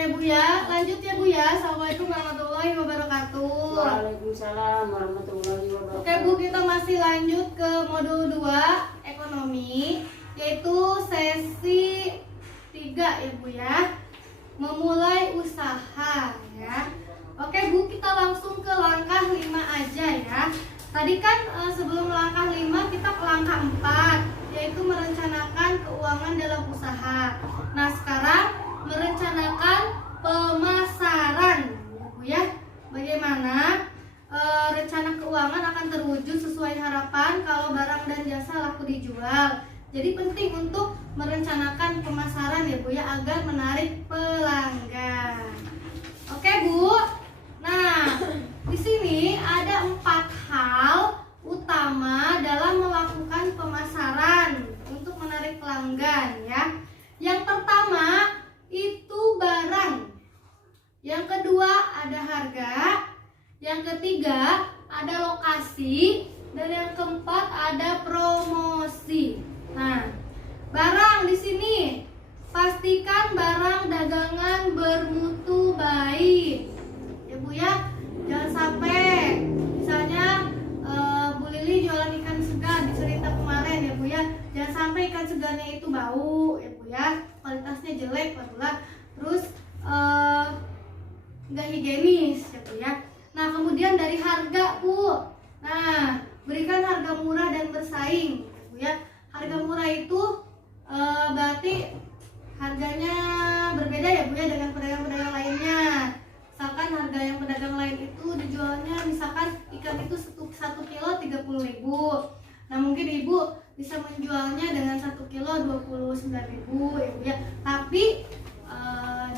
Oke Bu ya, lanjut ya Bu ya. Assalamualaikum warahmatullahi wabarakatuh. Waalaikumsalam warahmatullahi wabarakatuh. Oke Bu, kita masih lanjut ke modul 2 ekonomi, yaitu sesi 3 ya Bu ya, memulai usaha ya. Oke Bu, kita langsung ke langkah 5 aja ya. Tadi kan sebelum langkah 5 kita ke langkah 4, yaitu merencanakan keuangan dalam usaha. Nah sekarang merencanakan pemasaran ya Bu ya. Bagaimana rencana keuangan akan terwujud sesuai harapan kalau barang dan jasa laku dijual. Jadi penting untuk merencanakan pemasaran ya Bu ya, agar menarik pelanggan. Oke Bu. Nah, di sini ada 4 hal utama dalam melakukan pemasaran untuk menarik pelanggan ya. Yang pertama itu barang. Yang kedua ada harga. Yang ketiga ada lokasi. Dan yang keempat ada promosi. Nah, barang di sini pastikan barang dagangan bermutu baik. Ya Bu ya, jangan sampai misalnya Bu Lili jualan ikan segar di cerita kemarin ya Bu ya, jangan sampai ikan segarnya itu bau ya Bu ya, kualitasnya jelek lah, terus nggak higienis ya Bu ya. Nah kemudian dari harga Bu, nah berikan harga murah dan bersaing ya Bu ya. Harga murah itu berarti harganya berbeda ya Bu ya dengan pedagang-pedagang lainnya. Misalkan harga yang pedagang lain itu dijualnya misalkan ikan itu 1 kilo 30.000. Nah mungkin Ibu bisa menjualnya dengan 1 kilo 29.000 ya Bu ya. Tapi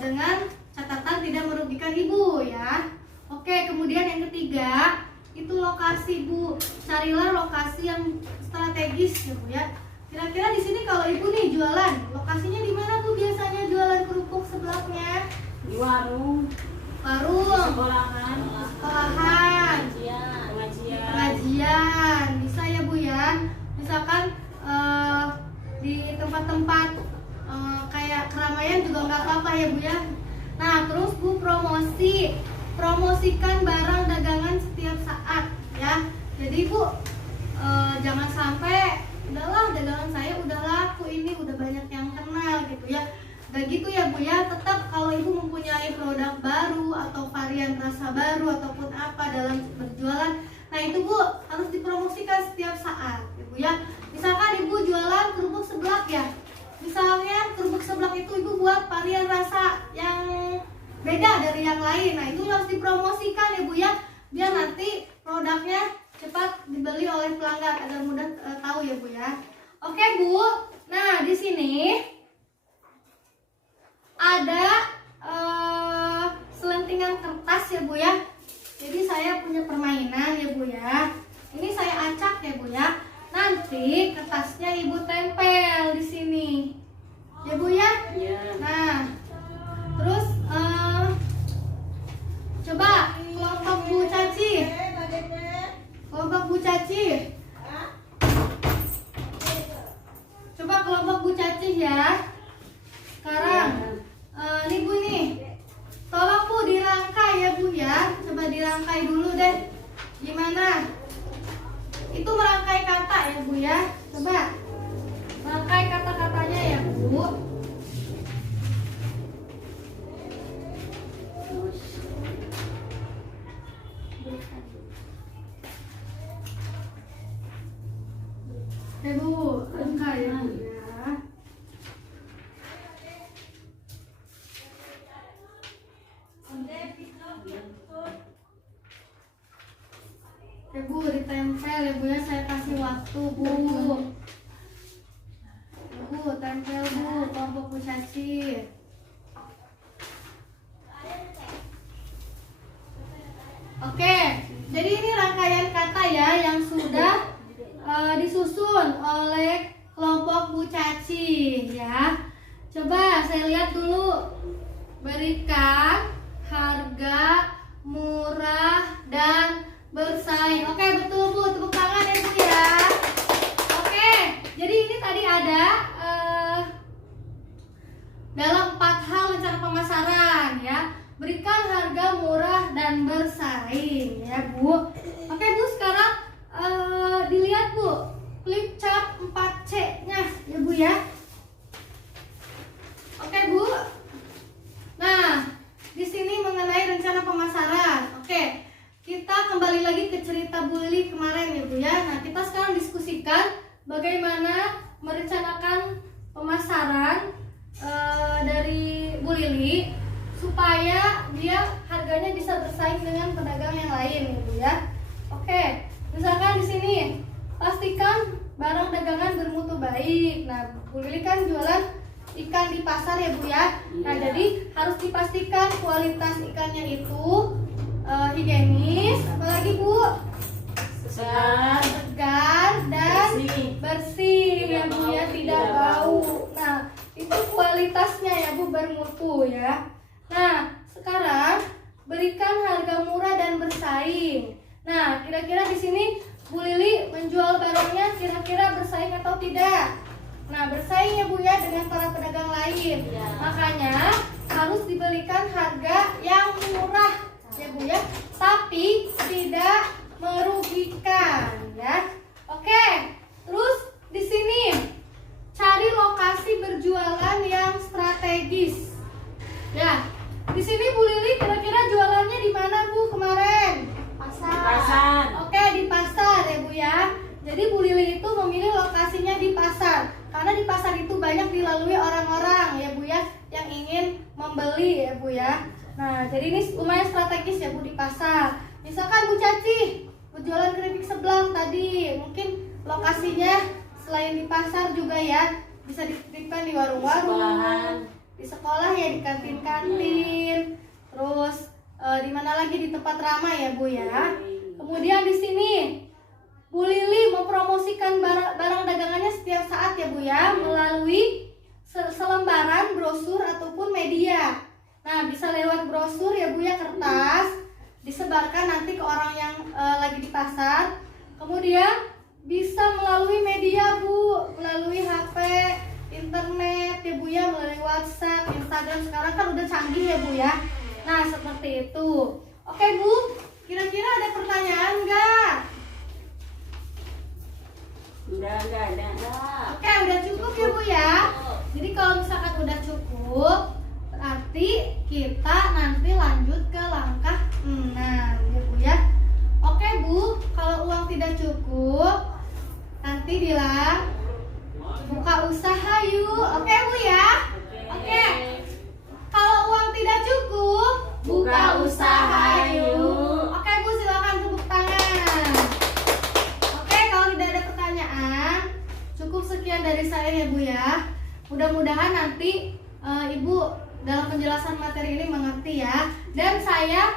dengan catatan tidak merugikan Ibu ya. Oke, kemudian yang ketiga itu lokasi Bu. Carilah lokasi yang strategis ya Bu ya. Kira-kira di sini kalau Ibu nih jualan, lokasinya di mana Bu biasanya jualan kerupuk sebelahnya? Di warung, Sekolahan, pengajian, bisa ya Bu ya. Misalkan di tempat-tempat kayak keramaian juga nggak apa-apa ya Bu ya. Nah terus Bu, promosikan barang dagangan setiap saat ya. Jadi Bu jangan sampai udahlah dagangan saya udah laku ini, udah banyak yang kenal gitu ya. Gak gitu ya Bu ya, tetap kalau Ibu mempunyai produk baru atau varian rasa baru ataupun apa dalam berjualan, nah itu Bu harus dipromosikan setiap saat ya Bu ya. Misalkan Ibu jualan kerupuk seblak ya, misalnya kerupuk seblak itu Ibu buat varian rasa yang beda dari yang lain, nah itu harus dipromosikan ya Bu ya, biar nanti produknya cepat dibeli oleh pelanggan agar mudah tahu ya Bu ya. Oke Bu, nah di sini ada selentingan kertas ya Bu ya. Jadi saya punya permainan ya Bu ya. Ini saya acak ya Bu ya. Nanti kertasnya Ibu tempel di sini. Ya Bu ya? Iya. Nah, terus coba kelompok Bu Caci. Kelompok Bu Caci. Coba kelompok Bu Caci ya. Sekarang nih Bu nih, tolong Bu dirangkai ya Bu ya. Coba dirangkai dulu deh. Gimana? Itu merangkai kata ya Bu ya. Coba rangkai kata-katanya ya Bu. Bu, rangkai ya Bu ya. Bu, ditempel ya Bu ya, saya kasih waktu Bu. Bu, tempel Bu, kelompok Bu Caci. Oke, jadi ini rangkaian kata ya yang sudah disusun oleh kelompok Bu Caci ya. Coba saya lihat dulu. Berikan harga murah dan bersaing. Oke, betul Bu, tepuk tangan ya Bu ya. Oke, jadi ini tadi ada dalam 4 hal rencana pemasaran berikan harga murah dan bersaing ya Bu. Oke Bu, sekarang dilihat Bu flip chart 4C-nya ya Bu ya. Oke Bu. Nah, di sini mengenai rencana pemasaran. Oke, kita kembali lagi ke cerita Bu Lili kemarin ya Bu ya. Nah, kita sekarang diskusikan bagaimana merencanakan pemasaran dari Bu Lili supaya dia harganya bisa bersaing dengan pedagang yang lain ya Bu ya. Oke, misalkan di sini pastikan barang dagangan bermutu baik. Nah, Bu Lili kan jualan ikan di pasar ya Bu ya. Nah, Iya. jadi harus dipastikan kualitas ikannya itu higienis, apalagi Bu, segar dan bersih ya Bu ya, tidak bau. Nah, itu kualitasnya ya Bu, bermutu ya. Nah, sekarang berikan harga murah dan bersaing. Nah, kira-kira di sini Bu Lili menjual barangnya kira-kira bersaing atau tidak? Nah, bersaing ya Bu ya dengan para pedagang lain. Ya. Makanya harus diberikan harga yang murah ya Bu ya, tapi tidak merugikan ya. Oke, terus di sini cari lokasi berjualan yang strategis. Ya, di sini Bu Lili kira-kira jualannya di mana Bu kemarin? Pasar. Oke, di pasar ya Bu ya. Jadi Bu Lili itu memilih lokasinya di pasar karena di pasar itu banyak dilalui orang-orang ya Bu ya yang ingin membeli ya Bu ya. Nah, jadi ini lumayan strategis ya Bu di pasar. Misalkan Bu Caci berjualan keripik sebelang tadi, mungkin lokasinya selain di pasar juga ya bisa dititipkan di warung-warung, di sekolah ya, di kantin-kantin, terus di mana lagi, di tempat ramai ya Bu ya. Kemudian di sini Bu Lili mempromosikan barang dagangannya setiap saat ya Bu ya melalui selembaran brosur ataupun media. Nah, bisa lewat brosur ya Bu ya, kertas, disebarkan nanti ke orang yang lagi di pasar. Kemudian bisa melalui media Bu, melalui HP, internet ya Bu ya, melalui WhatsApp, Instagram, sekarang kan udah canggih ya Bu ya. Nah, seperti itu. Oke Bu, kira-kira ada pertanyaan nggak? Enggak ada. Oke, udah cukup ya Bu ya. Jadi kalau misalkan udah cukup, berarti kita nanti lanjut ke langkah 6 ya Bu ya. Oke Bu, kalau uang tidak cukup, nanti bilang buka usaha yuk. Oke Bu ya. Oke. Kalau uang tidak cukup, buka usaha yuk. Oke Bu, silakan tepuk tangan. Oke, kalau tidak ada pertanyaan, cukup sekian dari saya ya Bu ya. Mudah-mudahan nanti Ibu dalam penjelasan materi ini mengerti ya. Dan saya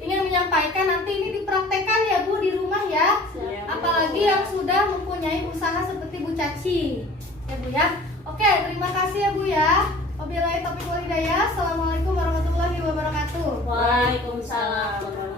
ingin menyampaikan nanti ini dipraktekkan ya Bu di rumah ya. Apalagi yang sudah mempunyai usaha seperti Bu Caci ya Bu ya. Oke, terima kasih ya Bu ya. Wabillahi taufiq wal hidayah. Assalamualaikum warahmatullahi wabarakatuh. Waalaikumsalam.